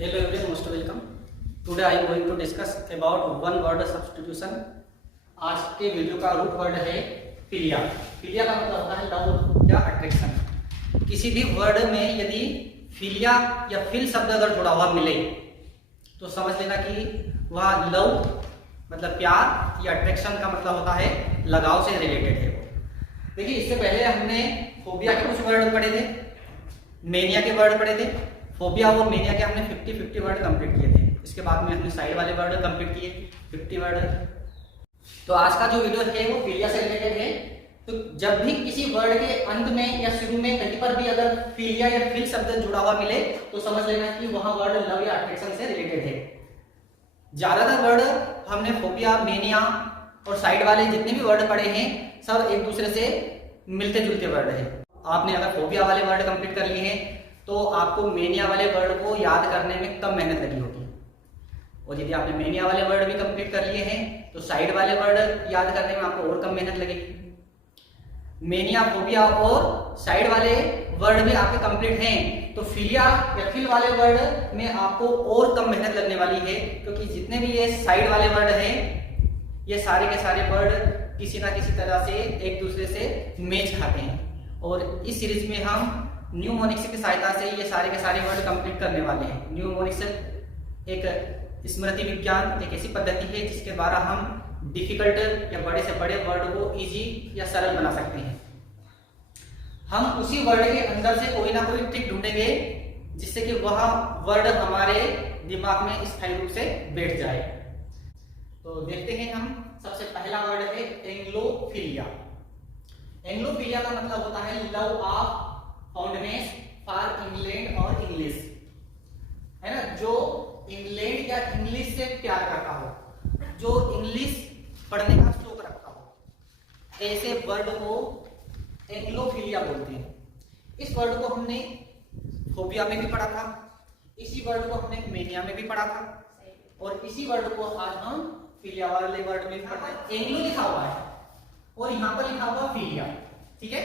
Hello everyone, most welcome. Today I am going to discuss about one word substitution. आज के video का root word है philia. Philia का मतलब होता है लव या अट्रैक्शन। किसी भी वर्ड में यदि फिलिया या फिल शब्द अगर जुड़ा हुआ मिले तो समझ लेना कि वह लव मतलब प्यार या अट्रैक्शन का मतलब होता है लगाव से रिलेटेड है वो। देखिए इससे पहले हमने फोबिया के कुछ वर्ड पढ़े थे, मेनिया के वर्ड पढ़े थे। फोबिया और मेनिया के हमने 50-50 वर्ड कंप्लीट किए थे। इसके बाद में हमने साइड वाले वर्ड कंप्लीट किए 50 वर्ड। तो आज का जो वीडियो है वो फिलिया से रिलेटेड है। तो जब भी किसी वर्ड के अंत में या शुरू में कहीं पर भी अगर फिलिया या फिल शब्द जुड़ा हुआ मिले तो समझ लेना कि वह वर्ड लव या अट्रैक्शन से रिलेटेड है। ज्यादातर वर्ड हमने फोबिया, मेनिया और साइड वाले जितने भी वर्ड पढ़े हैं सब एक दूसरे से मिलते जुलते वर्ड है। आपने अगर फोबिया वाले वर्ड कंप्लीट कर लिए हैं तो आपको मेनिया वाले वर्ड को याद करने में कम मेहनत लगी होगी, और यदि आपने मेनिया वाले वर्ड भी कंप्लीट कर लिए हैं तो साइड वाले वर्ड याद करने में आपको और कम मेहनत लगेगी। मेनिया, फोबिया और साइड वाले वर्ड भी आपके कंप्लीट हैं तो फिलिया या फिल वाले वर्ड में आपको और कम मेहनत लगने वाली है, क्योंकि जितने भी ये साइड वाले वर्ड हैं ये सारे के सारे वर्ड किसी ना किसी तरह से एक दूसरे से मैच खाते हैं। और इस सीरीज में हम न्यूमोनिक्स की सहायता से ये सारे के सारे वर्ड कंप्लीट करने वाले हैं। न्यूमोनिक्स एक स्मृति विज्ञान, एक ऐसी पद्धति है जिसके द्वारा हम डिफिकल्ट या बड़े से बड़े वर्ड को इजी या सरल बना सकते हैं। हम उसी वर्ड के अंदर से कोई ना कोई ट्रिक ढूंढेंगे जिससे कि वह वर्ड हमारे दिमाग में स्थायी रूप से बैठ जाए। तो देखते हैं हम। सबसे पहला वर्ड है एंग्लोफिलिया। एंग्लोफिलिया का मतलब होता है लव ऑफ फाउंडनेस फॉर इंग्लैंड और इंग्लिश, है ना। जो इंग्लैंड या इंग्लिश से प्यार करता हो, जो इंग्लिश पढ़ने का शौक रखता हो, ऐसे वर्ड को एंग्लोफिलिया बोलते हैं। इस वर्ड को हमने फोबिया में भी पढ़ा था, इसी वर्ड को हमने मेनिया में भी पढ़ा था, और इसी वर्ड को आज हम फिलिया वाले वर्ड में भी पढ़ते हैं। एंग्लो लिखा हुआ है और यहाँ पर लिखा हुआ फिलिया, ठीक है।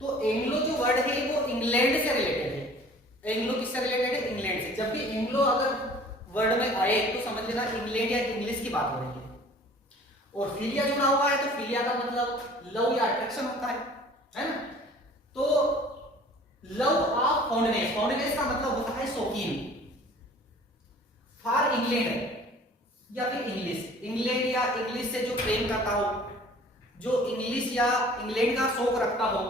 तो एंग्लो जो वर्ड है वो इंग्लैंड से रिलेटेड है। एंग्लो किससे रिलेटेड है? इंग्लैंड से। जब भी एंग्लो अगर वर्ड में आए तो समझ लेना इंग्लैंड या इंग्लिश की बात हो रही है। और फिलिया जुड़ा हुआ है तो फिलिया का मतलब लव या अट्रैक्शन होता है ना। तो लव ऑफ फाउंडनेस, फाउंडनेस का मतलब होता है शौकीन। फॉर इंग्लैंड या फिर इंग्लिश, इंग्लैंड या इंग्लिश से जो प्रेम करता हो, जो इंग्लिश या इंग्लैंड का शौक रखता हो,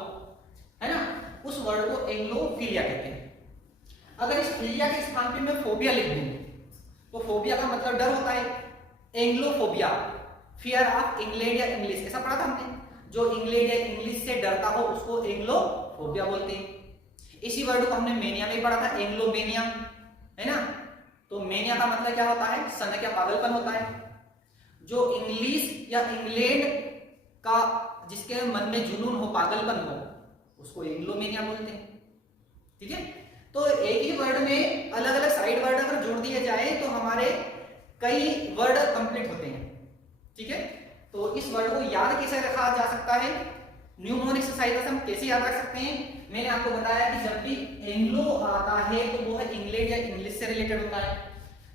है ना, उस वर्ड को एंग्लोफिलिया कहते हैं। अगर इस फिलिया के स्थान पे मैं फोबिया लिख दूं तो फोबिया का मतलब डर होता है। एंग्लोफोबिया फियर ऑफ इंग्लैंड या इंग्लिश, ऐसा पढ़ा था हमने। जो इंग्लैंड या इंग्लिश से डरता हो उसको एंग्लोफोबिया बोलते हैं। इसी वर्ड को हमने मेनिया में पढ़ा था, एंग्लोमेनिया, है ना। तो मेनिया का मतलब क्या होता है? सनक या पागलपन होता है। जो इंग्लिश या इंग्लैंड का जिसके मन में जुनून हो, पागलपन हो, उसको एंग्लोमेनिया बोलते हैं, ठीक है। तो एक ही वर्ड में अलग अलग साइड वर्ड अगर जोड़ दिए जाए तो हमारे कई वर्ड कंप्लीट होते हैं, ठीक है। तो इस वर्ड को याद कैसे रखा जा सकता है? न्यूमोनिक्स की सहायता से हम कैसे याद रख सकते हैं? मैंने आपको बताया कि जब भी एंग्लो आता है तो वो है इंग्लैंड या इंग्लिश से रिलेटेड होता है।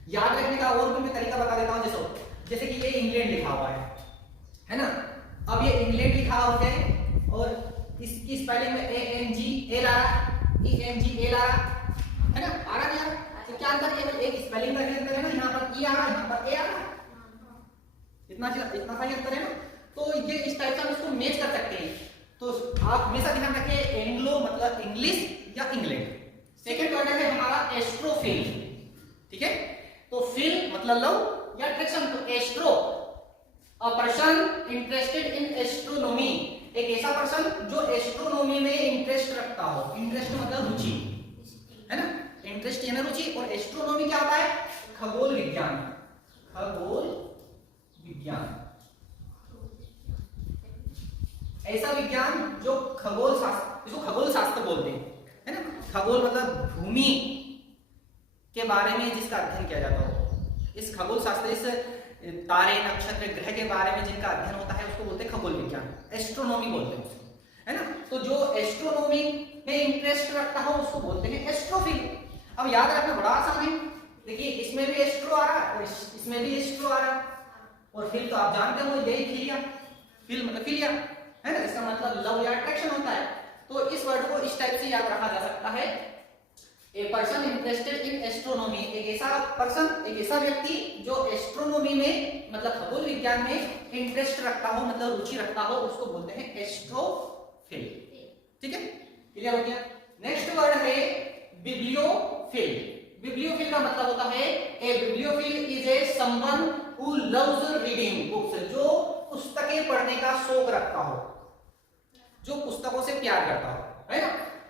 याद रखने का और भी मैं तरीका बता देता हूं। जैसे कि ये इंग्लैंड लिखा हुआ है ना। अब ये इंग्लैंड लिखा हुआ है और इसकी स्पेलिंग में ANGL आ रहा, ENGL आ रहा, है ना। आ रहा नहीं? तो क्या अंतर है? एक स्पेलिंग का अंतर है ना, यहाँ पर E आ रहा है, यहाँ पर A आ रहा है। इतना सा ही अंतर है ना। तो ये इस टाइप से हम इसको मैच कर सकते हैं। तो आप हमेशा ध्यान रखिए एंग्लो मतलब इंग्लिश या इंग्लैंड। सेकंड वर्ड है हमारा एस्ट्रोफिल, ठीक है। तो फिल मतलब लव या अट्रैक्शन। तो astro, a person interested in astronomy, एक ऐसा पर्सन जो एस्ट्रोनॉमी में इंटरेस्ट रखता हो। इंटरेस्ट मतलब रुचि, है ना। इंटरेस्ट यानी रुचि। और एस्ट्रोनॉमी क्या होता है? खगोल विज्ञान, खगोल विज्ञान, ऐसा विज्ञान जो खगोल शास्त्र, इसको खगोल शास्त्र बोलते हैं, है ना। खगोल मतलब भूमि के बारे में जिसका अध्ययन किया जाता हो। इस खगोल शास्त्र, इस तारे, नक्षत्र, ग्रह के बारे में जिनका अध्ययन होता है उसको बोलते हैं खगोल विज्ञान, एस्ट्रोनॉमी बोलते हैं उसको, है ना। तो जो एस्ट्रोनॉमी में इंटरेस्ट रखता हो उसको बोलते हैं एस्ट्रोफिल। अब याद रखना बड़ा आसान है। देखिए इसमें भी एस्ट्रो आ रहा है और इसमें भी एस्ट्रो आ रहा है। और फिल तो आप जानते हो यही फिलिया, फिल मतलब फिलिया है ना, इसका मतलब लव या अट्रैक्शन होता है। तो इस वर्ड को इस टाइप से याद रखा जा सकता है, a person interested in astronomy, एक ऐसा पर्सन, एक ऐसा व्यक्ति जो एस्ट्रोनॉमी में मतलब खगोल विज्ञान में इंटरेस्ट रखता हो, मतलब रुचि रखता हो, उसको बोलते हैं एस्ट्रोफिल। ठीक है, क्लियर हो गया। नेक्स्ट वर्ड है बिब्लियोफिल। बिब्लियोफिल का मतलब होता है a bibliophile is a someone who loves reading books, जो पुस्तकें पढ़ने का शौक रखता हो, जो पुस्तकों से प्यार करता हो, है ना,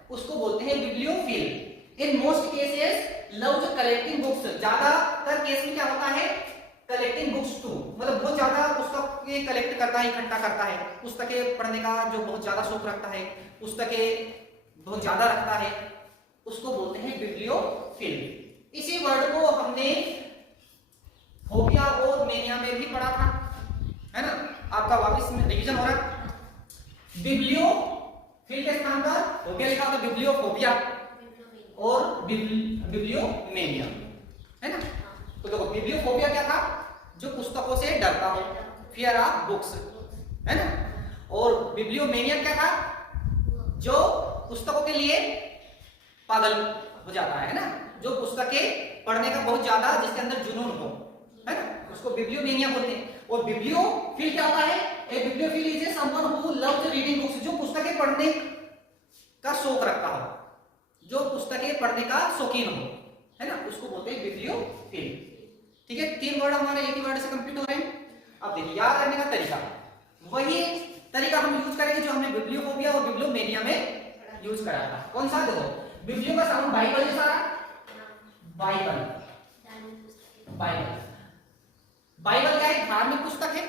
उसको बोलते हैं bibliophile. In most cases loves collecting books, ज्यादातर केस में क्या होता है कलेक्टिंग बुक्स टू, मतलब बहुत ज्यादा पुस्तकें कलेक्ट करता है, इकट्ठा करता है, पुस्तकें पढ़ने का जो बहुत ज्यादा शौक रखता है, पुस्तकें बहुत ज्यादा रखता है, उसको बोलते हैं बिब्लियोफिल। इसी वर्ड को हमने फोबिया और मेनिया में भी पढ़ा था, है ना, आपका वापस में रिवीजन हो रहा है। बिब्लियोफिल के स्थान पर फोबिया लिखा होगा, बिब्लियोफोबिया और बिब्लियोमेनिया, है ना। तो देखो बिब्लियोफोबिया क्या था, जो पुस्तकों से डरता हो, फियर ऑफ बुक्स, है ना। और बिब्लियोमेनिया क्या था, जो पुस्तकों के लिए पागल हो जाता है ना, जो पुस्तकें पढ़ने का बहुत ज्यादा जिसके अंदर जुनून हो, है ना, उसको बिब्लियोमेनिया बोलते हैं। और बिब्लियोफिल क्या होता है, a bibliophile is a someone who loves reading books, जो पुस्तकें पढ़ने का शौक रखता हो, जो पुस्तकें पढ़ने का शौकीन हो, है ना, उसको बोलते हैं बिब्लियोफिल। ठीक है, 3 वर्ड हमारे एक ही वर्ड से कंप्लीट हो रहे हैं। अब देखिए याद रखने का तरीका, वही तरीका हम यूज करेंगे जो हमने बिब्लियोफोबिया और बिब्लियोमेनिया में यूज करा था। कौन सा, देखो बिब्लियो का साउंड बाइबल जैसा, बाइबल, बाइबल, बाइबल क्या है, धार्मिक पुस्तक है,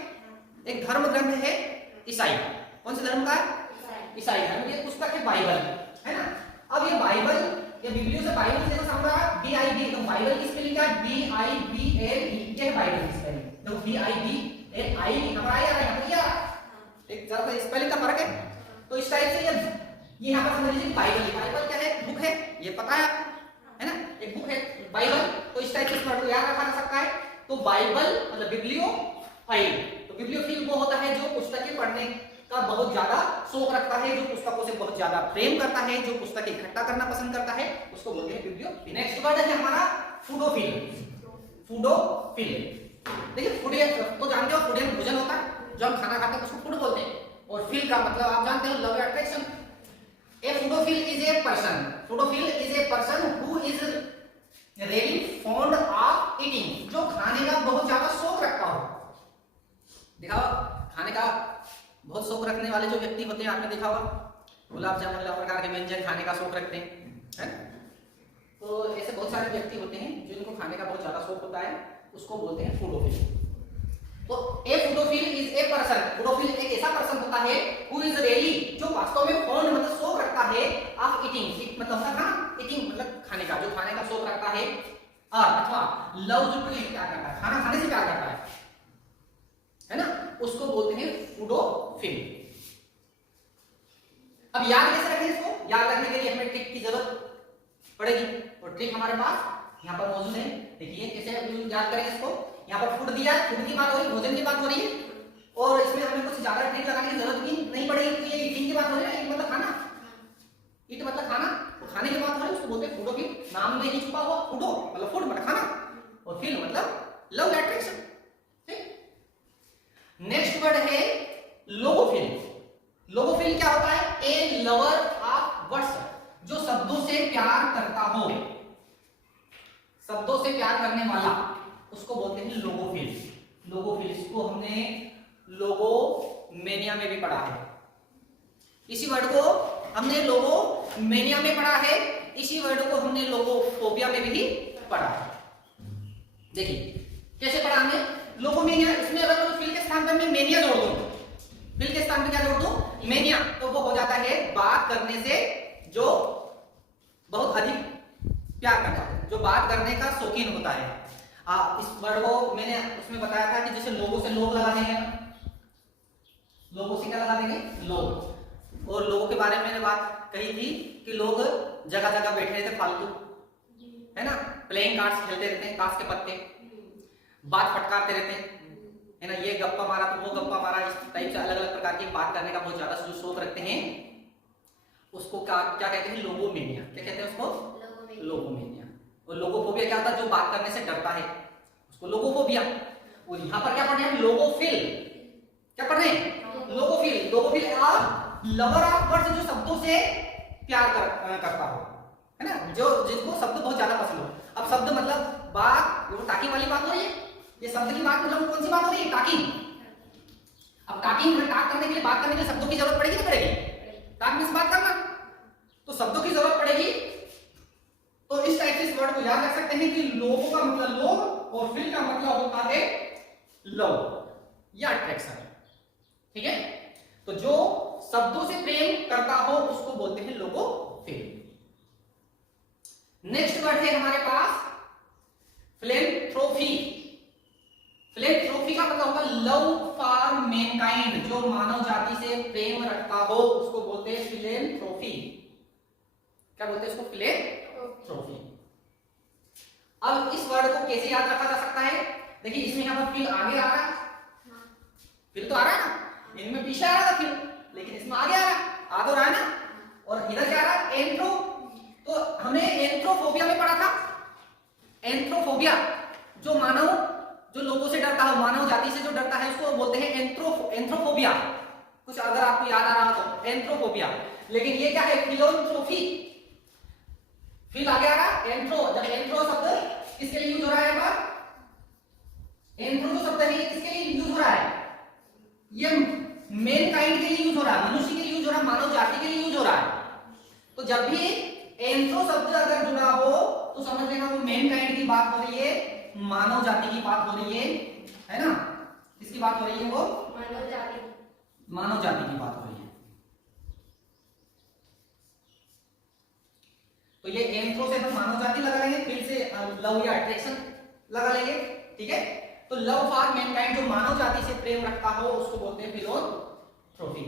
एक धर्म ग्रंथ है ईसाई, कौन से धर्म का, ईसाई धर्म की पुस्तक है बाइबल, है ना। अब ये बाइबल, ये बिब्लियो से बाइबल से समझ रहा है, BIB, तो बाइबल की स्पेलिंग क्या है, BIBLE, ये बाइबल की स्पेलिंग, तो BIBLI हमारा आ रहा है, एक जरा स्पेलिंग का फर्क है। तो इस टाइप से ये यहाँ पर समझ लीजिए बाइबल, बाइबल क्या है, बुक है, ये पता है ना, एक बुक है बाइबल। तो इस टाइप से इस वर्ड को याद रखा जा सकता है। तो बाइबल मतलब बिब्लियोफाइल, तो बिब्लियोफिल वो होता है जो पुस्तकें पढ़ने का बहुत ज्यादा शौक रखता है, जो पुस्तकों से बहुत ज्यादा प्रेम करता है, जो पुस्तकें इकट्ठा करना पसंद करता है, उसको बोलते हैं बिब्लियोफिल। नेक्स्ट वर्ड है हमारा फूडोफिल। फूडोफिल, देखिए फूड तो जानते हो, फूड भोजन होता है, जो हम खाना खाते हैं उसको फूड बोलते हैं। और फिल का मतलब आप जानते हो लव या attraction. A foodophile is a person, foodophile is a person who is really fond of eating, जो खाने का बहुत ज्यादा शौक रखता हो। देखा खाने का बहुत शौक रखने वाले जो व्यक्ति होते हैं, आपने देखा होगा गुलाब जामुन लाख प्रकार के व्यंजन खाने का शौक रखते हैं, तो ऐसे बहुत सारे व्यक्ति होते हैं जिनको खाने का बहुत ज्यादा शौक होता है, उसको बोलते हैं फूडोफिल। तो ए फूडोफिल इज ए पर्सन, फूडोफिल एक ऐसा पर्सन होता है हु इज रियली, जो वास्तव में फॉन्ड मतलब शौक रखता है ऑफ ईटिंग, मतलब खाना, ईटिंग मतलब खाने का, जो खाने का शौक रखता है, अथवा लव टू ईट, क्या करता है, खाना खाने से प्यार करता है ना, उसको बोलते हैं फूडोफिल। अब याद कैसे रखें इसको, याद रखने के लिए हमें ट्रिक की जरूरत पड़ेगी, और ट्रिक हमारे पास यहाँ पर मौजूद है। देखिए कैसे याद करें इसको। यहाँ पर फूड दिया, फूड की बात हो रही है, भोजन की बात हो रही है, और इसमें हमें कुछ ज्यादा ट्रिक लगाने की जरूरत भी नहीं पड़ेगी, क्योंकि ये ईटिंग की बात हो रही है, मतलब खाना, ईट मतलब खाना, तो खाने की बात हो रही है, उसको बोलते हैं फूडोफिल। नाम में ही छुपा हुआ फूडो मतलब फूड मतलब खाना, और फिल मतलब लव अट्रैक्शन। नेक्स्ट वर्ड है लोगोफिल। लोगोफिल क्या होता है, ए लवर ऑफ वर्ड्स, जो शब्दों से प्यार करता हो, शब्दों से प्यार करने वाला, उसको बोलते हैं लोगोफिल। लोगोफिल, इसको हमने लोगोमेनिया में भी पढ़ा है, इसी वर्ड को हमने लोगोमेनिया में पढ़ा है, इसी वर्ड को हमने लोगोफोबिया में भी पढ़ा है। देखिए कैसे पढ़ा हमने लोगोमेनिया, इसमें अगर मैं फिल के स्थान पर मैं मेनिया जोड़ दूं, फिल के स्थान पर क्या जोड़ दूं, मेनिया, तो वो हो जाता है बात करने से जो बहुत अधिक प्यार करता है, जो बात करने का शौकीन होता है। इस वर्ड को मैंने उसमें बताया था कि जैसे लोगों से लोग लगा देंगे, लोगों से क्या लगा देंगे, लोग, और लोगों के बारे में मैंने बात कही थी कि लोग जगह जगह बैठ रहे थे फालतू, है ना, प्लेइंग कार्ड्स खेलते रहते हैं, ताश के पत्ते, बात फटकारते रहते हैं, है ना, ये गप्पा मारा तो वो गप्पा मारा, इस टाइप से अलग अलग प्रकार की बात करने का बहुत ज्यादा जो शौक रखते हैं, उसको क्या क्या कहते हैं, लोगोमेनिया। क्या कहते हैं उसको? लोगोमेनिया। और लोगोफोबिया क्या होता है? जो बात करने से डरता है, उसको लोगोफोबिया। और यहाँ पर क्या पढ़ रहे हैं? लोगोफिल। क्या पढ़ रहे हैं? लोगोफिल। लोगोफिल लवर ऑफ वर्ड्स, जो शब्दों से प्यार करता हो, है ना, जो जिसको शब्द बहुत ज्यादा पसंद हो। अब शब्द मतलब बात, वो टाकिंग वाली बात हो रही है, ये शब्द की बात मतलब कौन सी बात हो रही है? टाकिंग। अब टाकिंग में टाक करने के लिए, बात करने के लिए शब्दों की जरूरत पड़ेगी ना पड़ेगी? टाक मींस बात करना, तो शब्दों की जरूरत पड़ेगी। तो इस टाइप से इस वर्ड को याद रख सकते हैं कि लोगों का मतलब लोग और फिल का मतलब होता है लव या अट्रैक्शन। ठीक है, तो जो शब्दों से प्रेम करता हो उसको बोलते हैं लोगोफिल। नेक्स्ट वर्ड है हमारे पास फिलैंथ्रोपी। फिलैंथ्रोपी का मतलब होता है लव फॉर मैनकाइंड, जो मानव जाति से प्रेम रखता हो उसको बोलते हैं फिलैंथ्रोपी। क्या बोलते हैं इसको? फिलैंथ्रोपी। अब इस वर्ड को कैसे याद रखा जा सकता है? देखिए इसमें यहां पर फिल आगे आ रहा है, फिल तो आ रहा है ना, इनमें पीछे आ रहा था फिल, लेकिन इसमें आगे आ रहा है, आ तो रहा है ना। और इधर क्या आ रहा है? एंथ्रो। तो हमने एंथ्रोफोबिया में पढ़ा था, एंथ्रोफोबिया जो मानव, जो लोगों से डरता हो, मानव जाति से जो डरता है उसको बोलते हैं एंथ्रोफोबिया। कुछ अगर आपको याद आ रहा हो तो एंथ्रोफोबिया। लेकिन ये क्या है? फिलैंथ्रोपी। फिल आगे आ रहा, एंथ्रो। जब एंथ्रो शब्द किसके लिए यूज हो रहा है? यहाँ पर एंथ्रो जो शब्द है किसके लिए यूज हो रहा है? ये मैनकाइंड के लिए यूज हो रहा है, मनुष्य के लिए यूज हो रहा है, मानव जाति के लिए यूज हो रहा है। तो जब भी एंथ्रो शब्द अगर जुड़ा हो तो समझ लेना वो मैनकाइंड की बात हो रही है, मानव जाति की बात हो रही है ना? किसकी बात हो रही है? वो मानव जाति की बात हो रही है। तो ये एंथ्रो से हम मानव जाति लगा लेंगे, फिर से लव या अट्रैक्शन लगा लेंगे। ठीक है, तो लव फॉर मैनकाइंड, जो मानव जाति से प्रेम रखता हो उसको बोलते हैं फिलैंथ्रोपी,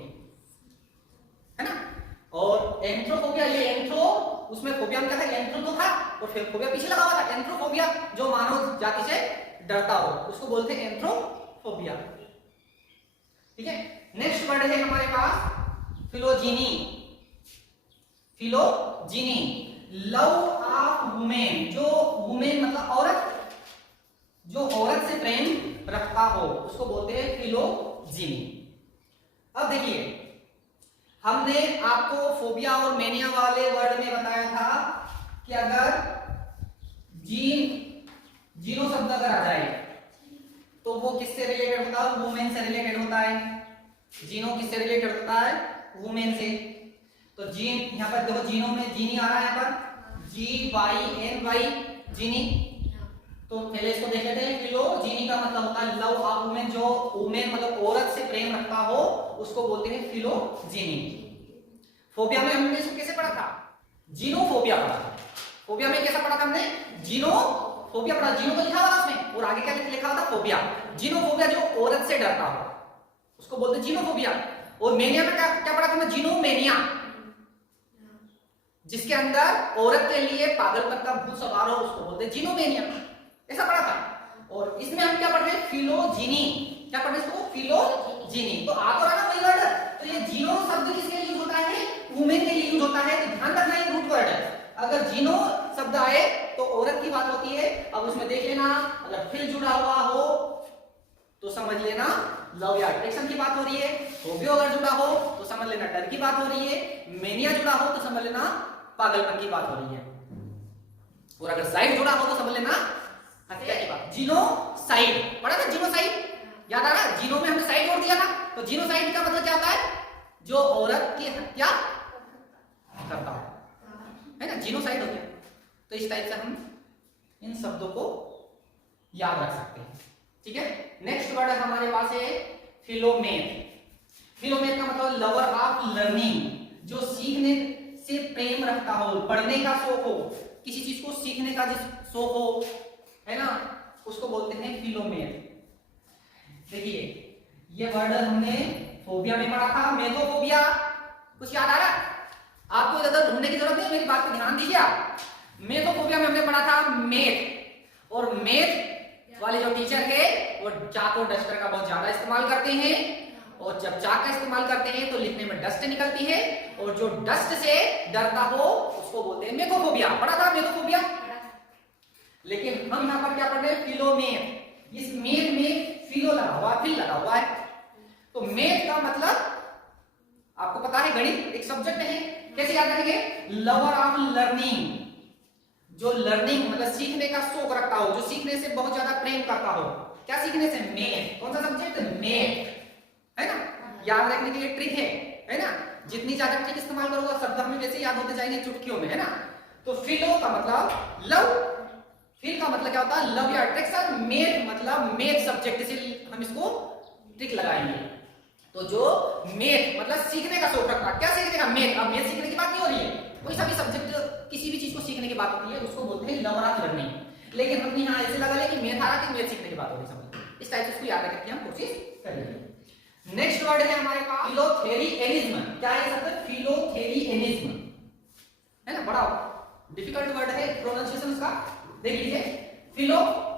है ना। और एंथ्रोफोबिया, ये एंथ्रो, उसमें फोबिया में क्या था? एंथ्रो तो था और फिर फोबिया पीछे लगा हुआ था। एंथ्रोफोबिया जो मानव जाति से डरता हो उसको बोलते हैं एंथ्रोफोबिया। ठीक है, नेक्स्ट वर्ड है हमारे पास फिलोजिनी। फिलोजिनी, लव ऑफ वुमेन, जो वुमेन मतलब औरत, जो औरत से प्रेम रखता हो उसको बोलते हैं फिलोजिनी। अब देखिए हमने आपको फोबिया और मेनिया वाले वर्ड में बताया था कि अगर जीनो शब्द अगर आ जाए तो वो किससे रिलेटेड होता है? वुमेन से रिलेटेड होता है। जीनो किससे रिलेटेड होता है? वुमेन से। तो जीन, यहां पर देखो जीनो में जीनी आ रहा है, यहाँ पर GYNY, जीनी। तो पहले इसको देख लेते हैं। फिलोजिनी का मतलब होता है लव ऑफ वुमेन, जो वुमेन मतलब औरत से प्रेम रखता हो उसको बोलते हैं फिलोजिनी। फोबिया में हमने इसको कैसे पढ़ा था? जीनोफोबिया पढ़ा था। फोबिया में कैसा पढ़ा था हमने? जीनोफोबिया पढ़ा, जीनो तो लिखा हुआ उसमें और आगे क्या लिखा हुआ था? फोबिया। जीनोफोबिया जो औरत से डरता हो उसको बोलते हैं जीनोफोबिया। और मेनिया में क्या पढ़ा था हमने? जीनोमेनिया, जिसके अंदर औरत के लिए पागलपन का भूत सवार हो उसको बोलते हैं जीनोमेनिया। ऐसा पढ़ा था। और इसमें हम क्या पढ़ रहे हैं? फिलोजिनी। क्या पढ़ रहे हैं इसको? फिलोजिनी। तो आ तो रहा ना वही वर्ड। तो ये जीनो शब्द किसके लिए यूज होता है? वुमेन के लिए यूज होता है। तो ध्यान रखना ये रूट वर्ड है। अगर जीनो शब्द आए तो औरत की बात होती है। अब उसमें देख लेना, अगर फिल जुड़ा हुआ हो तो समझ लेना लव या अट्रैक्शन की बात हो रही है। फोबिया अगर जुड़ा हो तो समझ लेना डर की बात हो रही है। मेनिया जुड़ा हो तो समझ लेना पागलपन की बात हो रही है। और अगर साइड जुड़ा हो तो समझ लेना हत्या की बात। जीनोसाइड पढ़ा था? जीनोसाइड याद आ रहा है? जीनो में हमने साइड जोड़ दिया था। तो जीनोसाइड का मतलब क्या होता है? जो औरत की हत्या करता है ना, जीनोसाइड हो गया। तो इस टाइप से हम इन शब्दों को याद रख सकते हैं। ठीक है, नेक्स्ट वर्ड हमारे पास है फिलोमेथ। फिलोमेथ का मतलब लवर ऑफ लर्निंग, जो सीखने से प्रेम रखता हो, पढ़ने का शौक हो, किसी चीज को सीखने का जिस शौक हो, है ना, उसको बोलते हैं फिलोमेथ। देखिए ये वर्ड हमने फोबिया में पढ़ा था, मेथोफोबिया। कुछ याद आ रहा? आपको ज्यादा ढूंढने की जरूरत नहीं, मेरी बात को ध्यान दीजिए आप। मेथोफोबिया में हमने पढ़ा था मेथ, और मेथ वाले जो टीचर है वो चाक और डस्टर का बहुत ज्यादा इस्तेमाल करते हैं, और जब चाक का इस्तेमाल करते हैं तो लिखने में डस्ट निकलती है, और जो डस्ट से डरता हो उसको बोलते हैं मेथोफोबिया। पढ़ा था मेथोफोबिया। लेकिन हम यहां पर क्या पढ़ रहे हैं, फिलोमेथ। इस मेथ में फिलो लगा हुआ है, फिल लगा हुआ है। तो मेथ का मतलब आपको पता है गणित एक सब्जेक्ट है, कैसे याद रखेंगे, लवर ऑफ लर्निंग, जो लर्निंग मतलब सीखने का शौक रखता हो, जो सीखने से बहुत ज्यादा प्रेम करता हो। क्या सीखने से, मेथ। कौन सा सब्जेक्ट, मेथ, है ना। याद रखने के लिए ट्रिक है ना। जितनी ज्यादा ट्रिक इस्तेमाल करोगे शब्द हमें वैसे याद होते जाएंगे चुटकियों में, है ना। तो फिलो का मतलब लव, फिल का मतलब क्या होता है, लव या अट्रैक्शन। मेथ मतलब मेथ सब्जेक्ट से हम इसको ट्रिक लगाएंगे। तो जो मेथ मतलब सीखने का शौक रखता है, क्या सीखने का, मेथ। अब मेथ सीखने की बात नहीं हो रही है, कोई सा भी सब्जेक्ट किसी भी चीज को सीखने की बात होती है उसको बोलते हैं लवर ऑफ लर्निंग। लेकिन हमने यहाँ ऐसे लगा लिया कि मेथ आ रहा है कि मेथ सीखने की बात हो रही है, समझ। इस टाइप से उसको याद रखने की हम कोशिश करेंगे। नेक्स्ट वर्ड है हमारे पास फिलोथेरियनिज्म। क्या है शब्द, फिलोथेरियनिज्म, है ना। बड़ा डिफिकल्ट वर्ड है प्रोनाउंसिएशन उसका, देख लीजिए। फिलोथेरियनिज्म,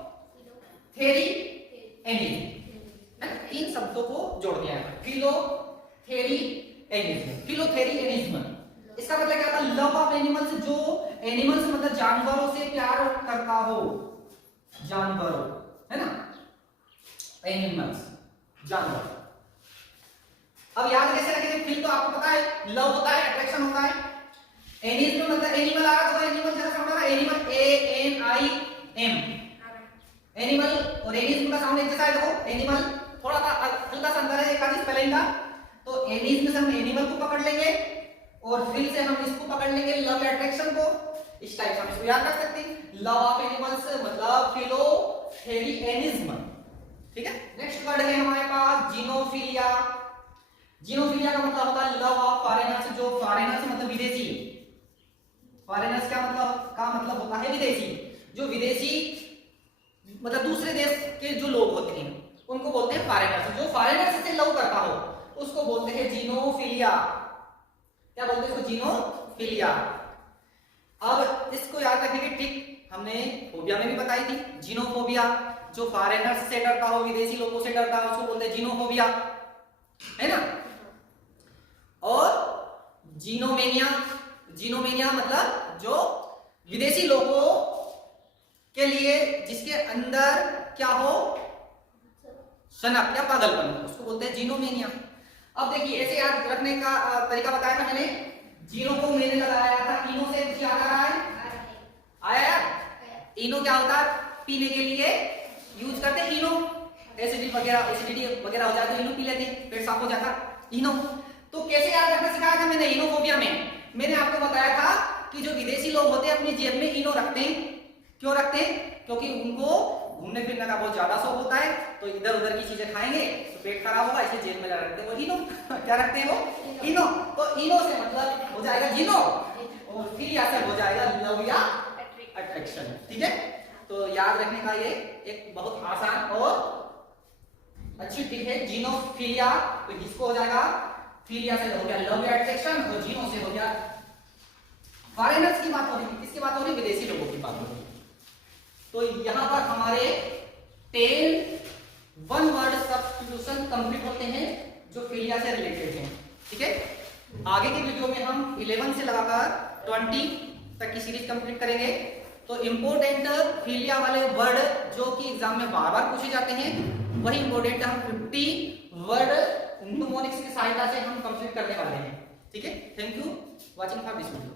तीन शब्दों को जोड़ दिया है, फिलोथेरियनिज्म। फिलोथेरियनिज्म इसका मतलब क्या था, लव ऑफ एनिमल्स, जो एनिमल्स मतलब जानवरों से प्यार करता हो, जानवरों, है ना, एनिमल्स, जानवर। अब याद कैसे रखेंगे, फिल तो आपको पता है लव होता है, अट्रैक्शन होता है। एनिमल मतलब एनिमल आ रहा है, एनिमल जैसा साउंड आ रहा है, एनिमल ANIM, एनिमल और एनिज्म का साउंड एक जैसा है। देखो एनिमल थोड़ा सा हल्का सा अंदर है, एक आदि स्पेलिंग का। तो एनिज्म से हम एनिमल को पकड़ लेंगे और फिल से हम इसको पकड़ लेंगे, लव अट्रैक्शन को। इस टाइप से हम इसको याद रख सकते हैं, लव ऑफ एनिमल्स मतलब फिलोथेरियनिज्म, ठीक है। नेक्स्ट वर्ड है हमारे पास जिनोफिलिया। जिनोफिलिया का मतलब होता है लव ऑफ फॉरेनर्स, जो फॉरेनर्स मतलब विदेशी। फॉरेनर्स क्या मतलब, का मतलब होता है विदेशी। जो विदेशी मतलब दूसरे देश के जो लोग होते हैं उनको बोलते हैं फॉरेनर्स। जो फॉरेनर्स से लव करता हो उसको बोलते हैं जिनोफिलिया। क्या बोलते हैं इसको, जिनोफिलिया। अब इसको याद रखने की ट्रिक हमने फोबिया में भी बताई थी। जिनोफोबिया, जो फॉरेनर्स से डरता हो, विदेशी लोगों से डरता हो, उसको बोलते हैं जिनोफोबिया, है ना। और जिनोमेनिया, जिनोमेनिया मतलब जो विदेशी लोगों के लिए जिसके अंदर क्या हो, सनक या पागलपन, उसको बोलते हैं जिनोमेनिया। अब देखिए ऐसे याद रखने का तरीका बताया था मैंने। जीनो को मैंने लगाया था, इनो से कुछ याद आ रहा है, आया यार। इनो क्या होता है, पीने के लिए यूज करते हैं इनो, एसिडिटी वगैरह हो जाए तो इनो पी लेते हैं, पेट साफ हो जाता इनो। तो कैसे याद रखना सिखाया था मैंने इनोफोबिया में। मैंने आपको बताया था कि जो विदेशी लोग होते हैं अपनी जेब में इनो रखते हैं। क्यों रखते हैं, क्योंकि उनको घूमने फिरने का बहुत ज्यादा शौक होता है, तो इधर उधर की चीजें खाएंगे तो पेट खराब होगा, इसलिए जेब में रखते हैं वो इनो। क्या रखते हैं वो, इनो। तो इनो से मतलब हो जाएगा जिनो, और फिलिया से हो जाएगा लव या अट्रैक्शन, ठीक है। तो याद रखने का ये एक बहुत आसान और अच्छी ट्रिक है, जिनोफिलिया। तो जिसको हो जाएगा, फिलिया से हो गया लव या अट्रैक्शन, और जिनो से हो गया फॉरेनर्स की बात हो रही है, किसकी बात हो रही है, विदेशी लोगों की बात हो रही है। तो यहां पर हमारे 10 वन वर्ड सब्स्टिट्यूशन कंप्लीट होते हैं जो फिलिया से रिलेटेड हैं, ठीक है। आगे की वीडियो में हम 11 से लगाकर 20 तक की सीरीज कंप्लीट करेंगे। तो इंपोर्टेंट फिलिया वाले वर्ड जो कि एग्जाम में बार बार पूछे जाते हैं, वही इंपोर्टेंट हम 50 वर्ड न्यूमोनिक्स की सहायता से हम कंप्लीट करने वाले हैं, ठीक है। Thank you watching for this video.